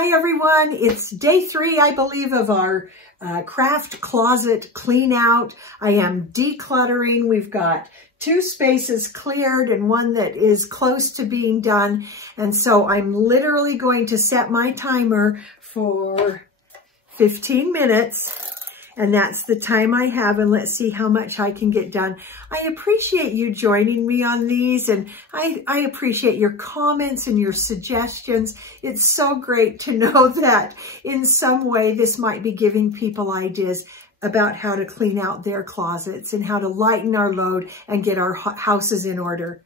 Hi everyone, it's day 3, I believe, of our craft closet clean out. I am decluttering. We've got 2 spaces cleared and one that is close to being done. And so I'm literally going to set my timer for 15 minutes. And that's the time I have, and let's see how much I can get done. I appreciate you joining me on these, and I appreciate your comments and your suggestions. It's so great to know that in some way this might be giving people ideas about how to clean out their closets and how to lighten our load and get our houses in order.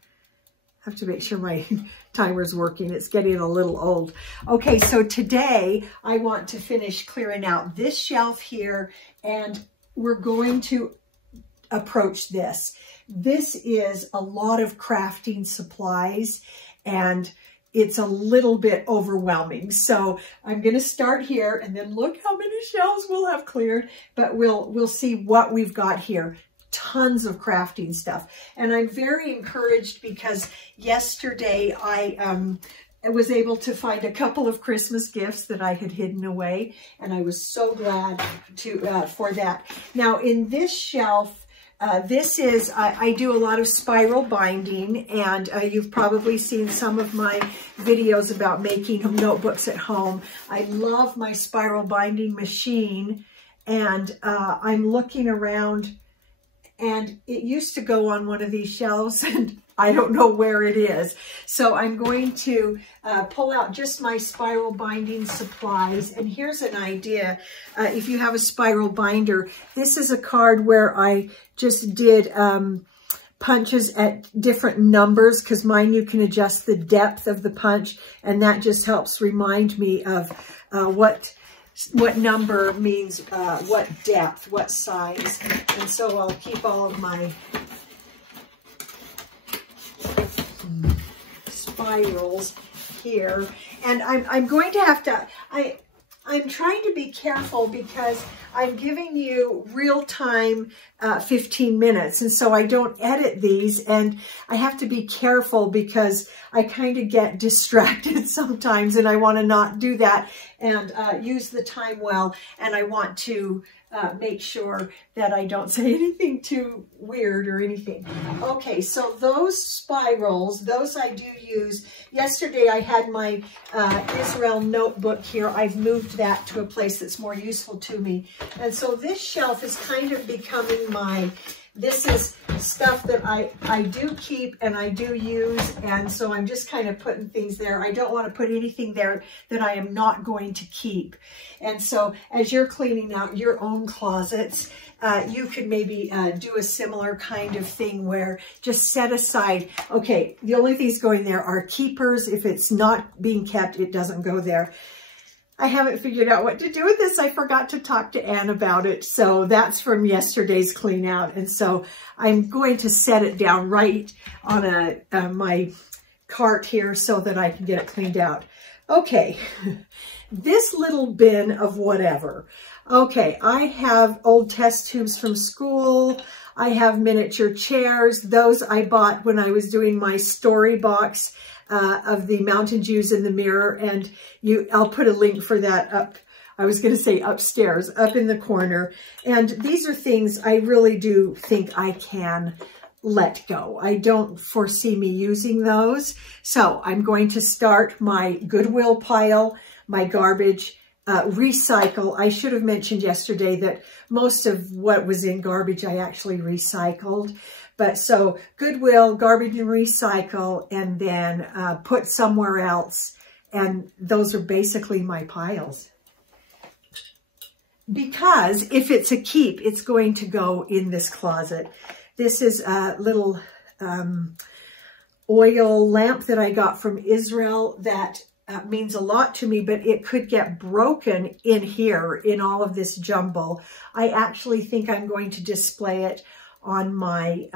I have to make sure my timer's working. It's getting a little old. Okay, so today I want to finish clearing out this shelf here, and we're going to approach this. This is a lot of crafting supplies, and it's a little bit overwhelming. So I'm going to start here, and then look how many shelves we'll have cleared, but we'll see what we've got here. Tons of crafting stuff. And I'm very encouraged because yesterday I was able to find a couple of Christmas gifts that I had hidden away, and I was so glad for that. Now in this shelf, this is, I do a lot of spiral binding, and you've probably seen some of my videos about making notebooks at home. I love my spiral binding machine, and I'm looking around, and it used to go on one of these shelves, and I don't know where it is. So I'm going to pull out just my spiral binding supplies. And here's an idea. If you have a spiral binder, this is a card where I just did punches at different numbers, because mine you can adjust the depth of the punch, and that just helps remind me of what number means what depth, what size. And so I'll keep all of my spirals here. And I'm going to have to, I'm trying to be careful because I'm giving you real-time 15 minutes. And so I don't edit these, and I have to be careful because I kind of get distracted sometimes, and I want to not do that and use the time well. And I want to make sure that I don't say anything too weird or anything. Okay, so those spirals, those I do use. Yesterday I had my Israel notebook here. I've moved that to a place that's more useful to me. And so this shelf is kind of becoming this is stuff that I do keep and I do use, and so I'm just kind of putting things there. I don't want to put anything there that I am not going to keep. And so as you're cleaning out your own closets, you could maybe do a similar kind of thing where just set aside, okay, the only things going there are keepers. If it's not being kept, it doesn't go there. I haven't figured out what to do with this. I forgot to talk to Anne about it. So that's from yesterday's clean out. And so I'm going to set it down right on my cart here so that I can get it cleaned out. Okay, this little bin of whatever. Okay, I have old test tubes from school. I have miniature chairs. Those I bought when I was doing my story box of the Mountain Dews in the mirror, and I'll put a link for that up. I was going to say upstairs, up in the corner. And these are things I really do think I can let go. I don't foresee me using those. So I'm going to start my Goodwill pile, my garbage, recycle. I should have mentioned yesterday that most of what was in garbage I actually recycled. But so Goodwill, garbage and recycle, and then put somewhere else. And those are basically my piles. Because if it's a keep, it's going to go in this closet. This is a little oil lamp that I got from Israel that means a lot to me, but it could get broken in here in all of this jumble. I actually think I'm going to display it on my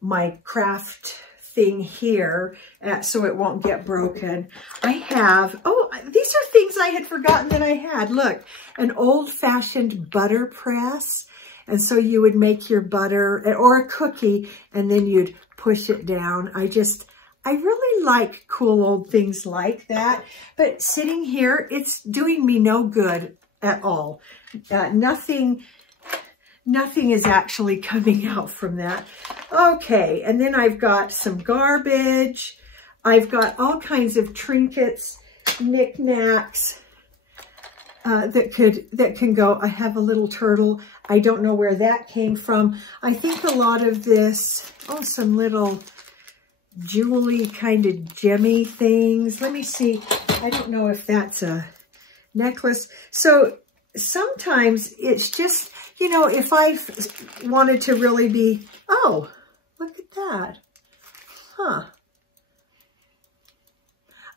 my craft thing here so it won't get broken. I have, oh, these are things I had forgotten that I had. Look, an old-fashioned butter press. And so you would make your butter or a cookie, and then you'd push it down. I really like cool old things like that, but sitting here, it's doing me no good at all. Nothing is actually coming out from that. Okay, and then I've got some garbage. I've got all kinds of trinkets, knickknacks that can go. I have a little turtle. I don't know where that came from. I think a lot of this, some little jewelry kind of gemmy things. Let me see. I don't know if that's a necklace. So sometimes it's just, you know, if I wanted to really be, oh, look at that. Huh.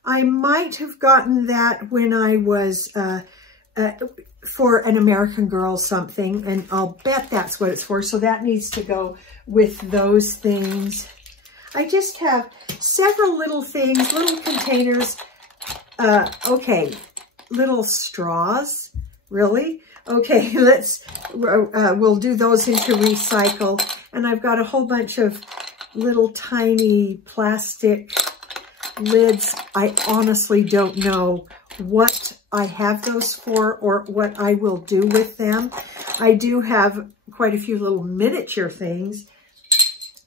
I might have gotten that when I was for an American Girl something, and I'll bet that's what it's for. So that needs to go with those things. I just have several little things, little containers. Okay, little straws, really? Okay, we'll do those into recycle. And I've got a whole bunch of little tiny plastic lids. I honestly don't know what I have those for or what I will do with them. I do have quite a few little miniature things,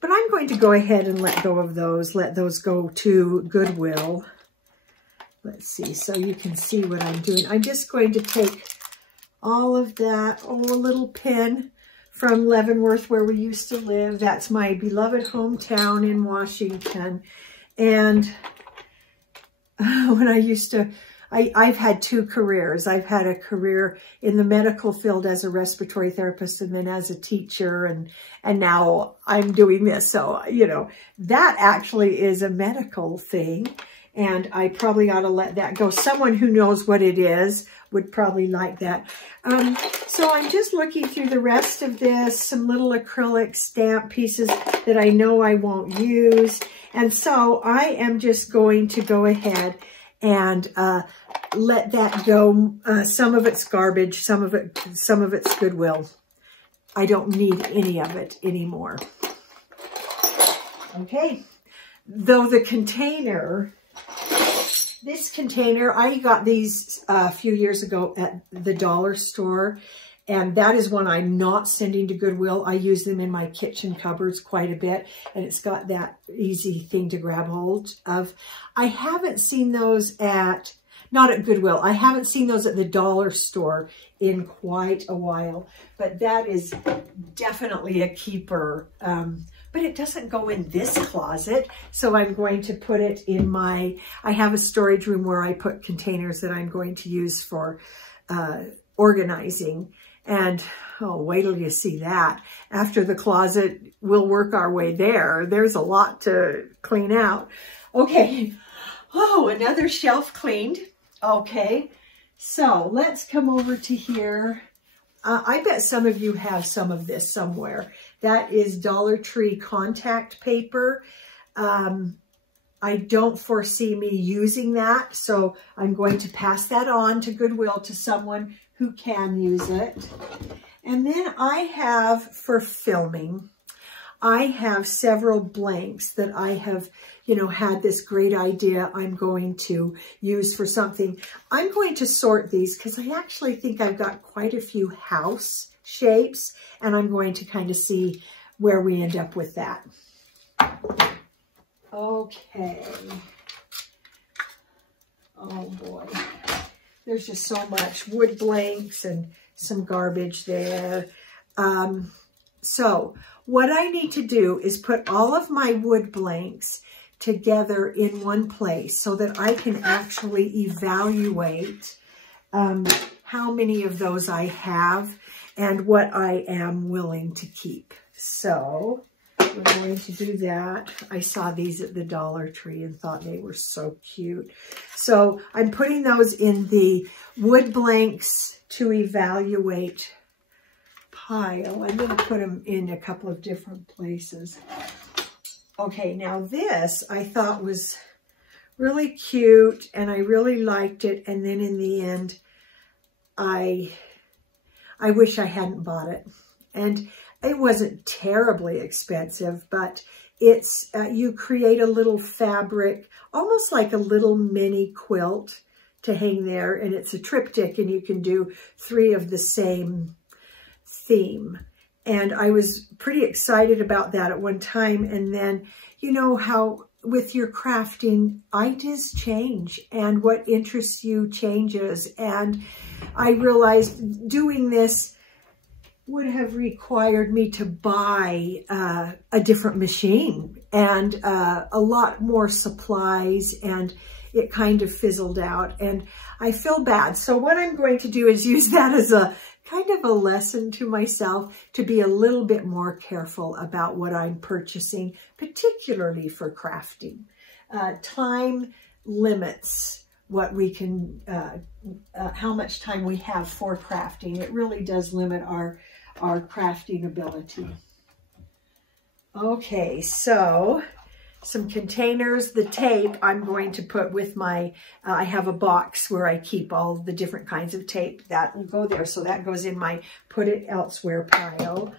but I'm going to go ahead and let go of those, let those go to Goodwill. Let's see, so you can see what I'm doing. I'm just going to take all of that, a little pin from Leavenworth where we used to live. That's my beloved hometown in Washington. And when I used to, I've had two careers. I've had a career in the medical field as a respiratory therapist and then as a teacher, and now I'm doing this. So, you know, that actually is a medical thing, and I probably ought to let that go. Someone who knows what it is would probably like that. So I'm just looking through the rest of this, some little acrylic stamp pieces that I know I won't use. And so I am just going to go ahead and let that go. Some of it's garbage, some of it's Goodwill. I don't need any of it anymore. Okay, though the container, this container, I got these a few years ago at the dollar store, and that is one I'm not sending to Goodwill. I use them in my kitchen cupboards quite a bit, and it's got that easy thing to grab hold of. I haven't seen those not at Goodwill. I haven't seen those at the dollar store in quite a while, but that is definitely a keeper. But it doesn't go in this closet, so I'm going to put it in I have a storage room where I put containers that I'm going to use for organizing. And, oh, wait till you see that. After the closet, we'll work our way there. There's a lot to clean out. Okay. Oh, another shelf cleaned. Okay. So let's come over to here. I bet some of you have some of this somewhere. That is Dollar Tree contact paper. I don't foresee me using that, so I'm going to pass that on to Goodwill to someone who can use it. And then I have, for filming, I have several blanks that I have, you know, had this great idea I'm going to use for something. I'm going to sort these because I actually think I've got quite a few house shapes, and I'm going to kind of see where we end up with that. Okay. Oh boy. There's just so much wood blanks and some garbage there. So what I need to do is put all of my wood blanks together in one place so that I can actually evaluate how many of those I have and what I am willing to keep. So we're going to do that. I saw these at the Dollar Tree and thought they were so cute. So I'm putting those in the wood blanks to evaluate pile. I'm going to put them in a couple of different places. Okay, now this I thought was really cute and I really liked it. And then in the end, I wish I hadn't bought it. And it wasn't terribly expensive, but it's, you create a little fabric, almost like a little mini quilt to hang there. And it's a triptych, and you can do 3 of the same theme. And I was pretty excited about that at one time. And then, you know how with your crafting, ideas change and what interests you changes. And I realized doing this would have required me to buy a different machine and a lot more supplies, and it kind of fizzled out, and I feel bad. So what I'm going to do is use that as a kind of a lesson to myself to be a little bit more careful about what I'm purchasing, particularly for crafting. Time limits what we can, how much time we have for crafting. It really does limit our crafting ability. Okay, so some containers. The tape I'm going to put with my, I have a box where I keep all the different kinds of tape. That will go there. So that goes in my put it elsewhere pile.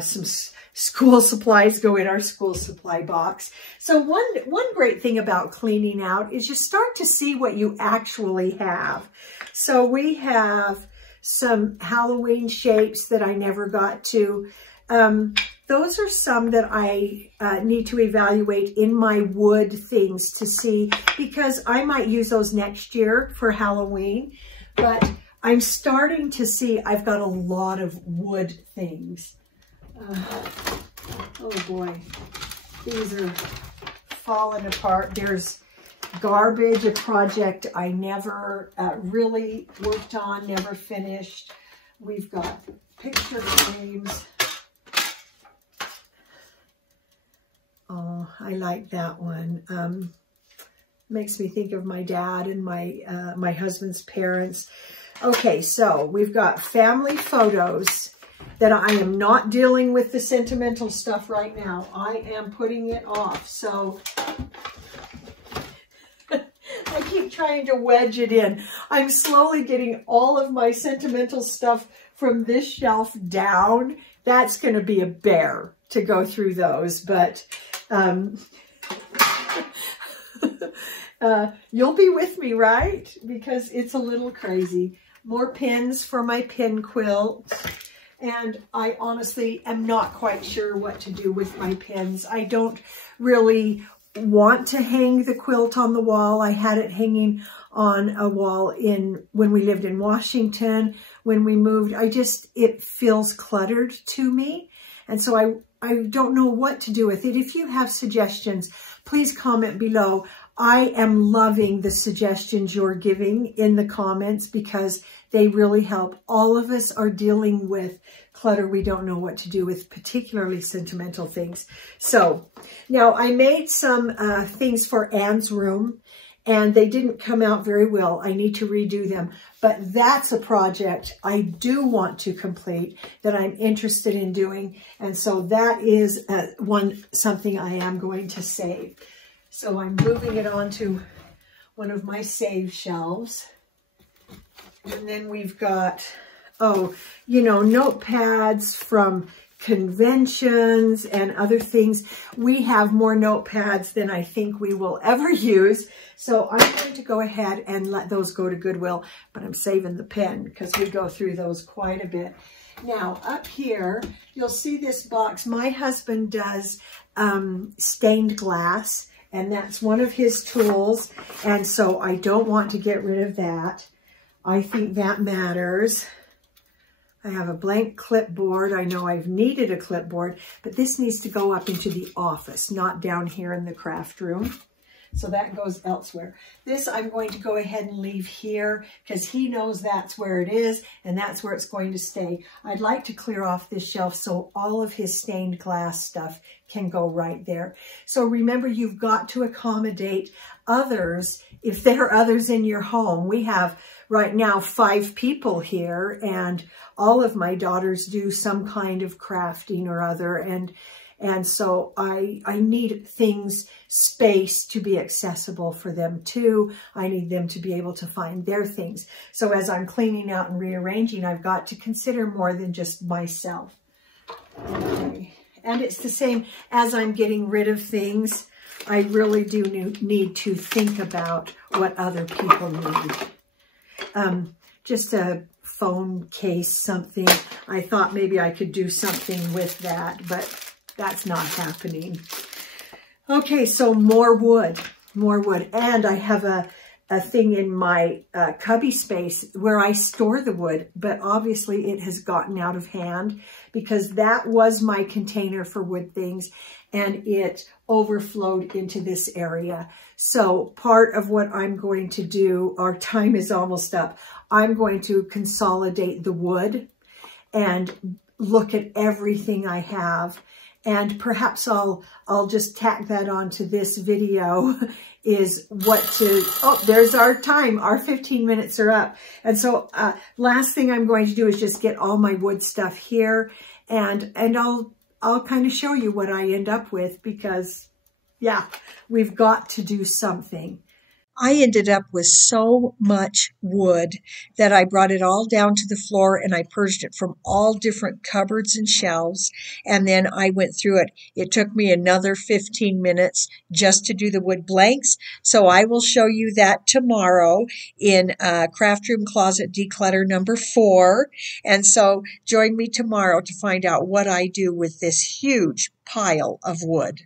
Some school supplies go in our school supply box. So one great thing about cleaning out is you start to see what you actually have. So we have some Halloween shapes that I never got to. Those are some that I need to evaluate in my wood things to see, because I might use those next year for Halloween. But I'm starting to see I've got a lot of wood things. Oh boy, these are falling apart. There's garbage, a project I never really worked on, never finished. We've got picture frames. Oh, I like that one. Makes me think of my dad and my husband's parents. Okay, so we've got family photos that I am not dealing with the sentimental stuff right now. I am putting it off. So I keep trying to wedge it in. I'm slowly getting all of my sentimental stuff from this shelf down. That's going to be a bear to go through those, but you'll be with me, right? Because it's a little crazy. More pins for my pin quilt. And I honestly am not quite sure what to do with my pins. I don't really want to hang the quilt on the wall. I had it hanging on a wall when we lived in Washington. When we moved, it feels cluttered to me. And so I don't know what to do with it. If you have suggestions, please comment below. I am loving the suggestions you're giving in the comments because they really help. All of us are dealing with clutter we don't know what to do with, particularly sentimental things. So now I made some things for Anne's room, and they didn't come out very well. I need to redo them, but that's a project I do want to complete that I'm interested in doing. And so that is something I am going to save. So I'm moving it onto one of my save shelves. And then we've got, notepads from conventions and other things. We have more notepads than I think we will ever use. So I'm going to go ahead and let those go to Goodwill, but I'm saving the pen because we go through those quite a bit. Now up here, you'll see this box. My husband does stained glass, and that's one of his tools. And so I don't want to get rid of that. I think that matters. I have a blank clipboard. I know I've needed a clipboard, but this needs to go up into the office, not down here in the craft room. So that goes elsewhere. This I'm going to go ahead and leave here because he knows that's where it is and that's where it's going to stay. I'd like to clear off this shelf so all of his stained glass stuff can go right there. So remember, you've got to accommodate others if there are others in your home. We have right now 5 people here, and all of my daughters do some kind of crafting or other, and so I need space to be accessible for them too. I need them to be able to find their things. So as I'm cleaning out and rearranging, I've got to consider more than just myself. Okay. And it's the same as I'm getting rid of things. I really do need to think about what other people need. Just a phone case, something. I thought maybe I could do something with that, but that's not happening. Okay, so more wood. And I have a thing in my cubby space where I store the wood, but obviously it has gotten out of hand because that was my container for wood things and it overflowed into this area. So part of what I'm going to do, our time is almost up, I'm going to consolidate the wood and look at everything I have. And perhaps I'll just tack that onto this video is what to, oh, there's our time. Our 15 minutes are up. And so last thing I'm going to do is just get all my wood stuff here and I'll kind of show you what I end up with because, yeah, we've got to do something. I ended up with so much wood that I brought it all down to the floor and I purged it from all different cupboards and shelves. And then I went through it. It took me another 15 minutes just to do the wood blanks. So I will show you that tomorrow in Craft Room Closet Declutter number 4. And so join me tomorrow to find out what I do with this huge pile of wood.